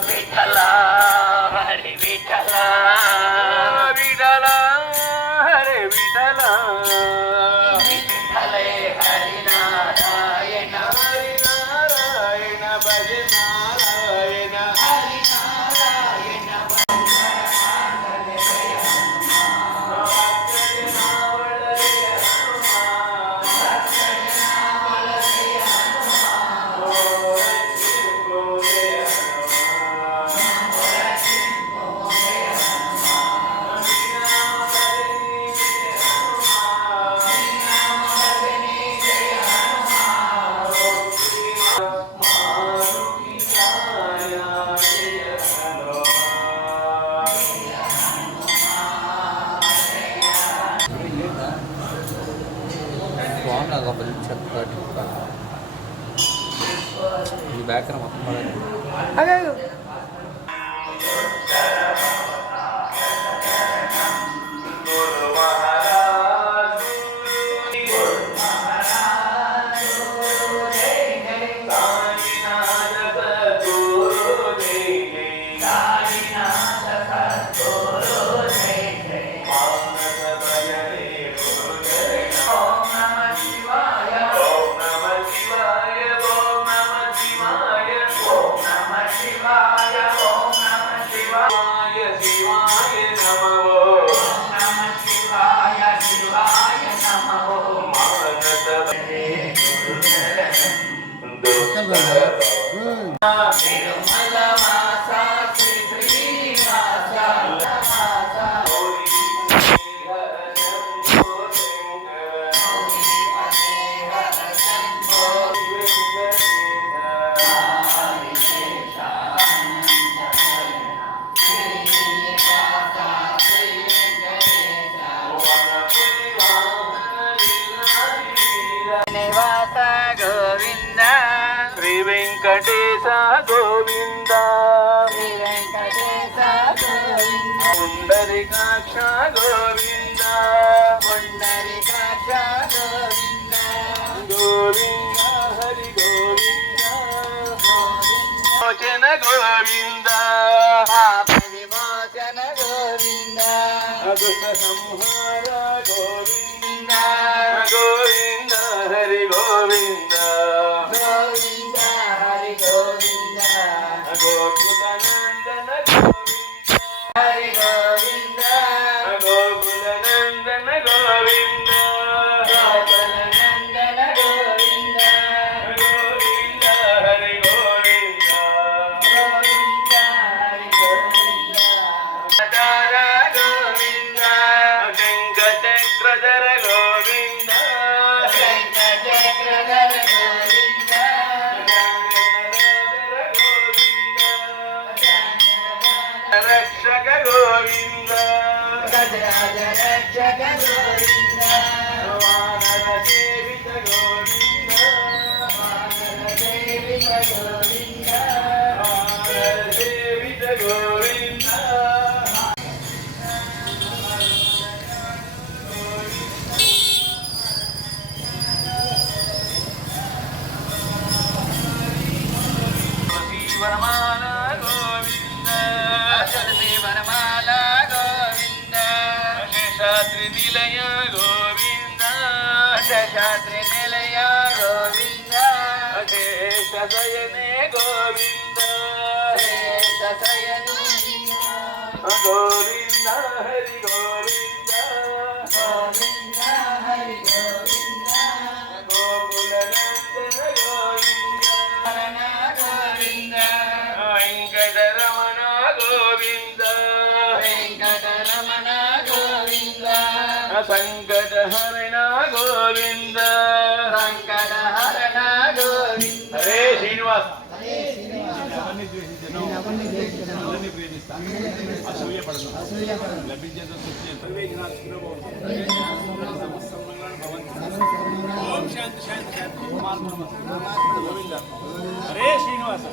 విఠల హరి విఠల విఠల హరి విఠల విఠలే హరి నారాయణ హరి నారాయణ భజ నారాయణ హరి నారాయణ ఈ బ్యాక్ మొత్తం నివాస గోవింద శ్రీ వెంకటేశ గోవింద శ్రీ వెంకటేశ గోవింద పుండరీకాక్ష గోవింద పుండరీకాక్ష గోవింద గోవింద హరి గోవింద మోచన గోవింద పాప విమోచన గోవింద దుష్ట సంహార గోవింద గోవింద హరి గోవింద గోవింద హరి గోవింద గోకుల నందన గోవింద హరి గోవింద గోకుల నందన గోవింద గోకుల నందన గోవింద గోవింద హరి గోవింద గోవింద హరి గోవింద తార గోవింద వెంకటేశ్వర గోవింద రక్షక గోవింద గజరాజ రక్షక గోవింద వానర సేవిత గోవింద వానర సేవిత గోవింద వానర సేవిత గోవింద వరమాల గోవింద వరమాల గోవింద శేషాద్రి నిలయ గోవింద శేషాద్రి నిలయ గోవింద శేషశయనే గోవింద శేషశయనే గోవింద హరి గోవింద గోవింద హరి గోవింద గోకుల నందన గోవింద గోవింద వెంకటరమణ గోవింద వెంకటరమణ గోవింద సంకటహరణ గోవింద సంకటహరణ గోవింద హరే శ్రీనివాస శాంతి శాంతి శాంతి హరే శ్రీనివాస.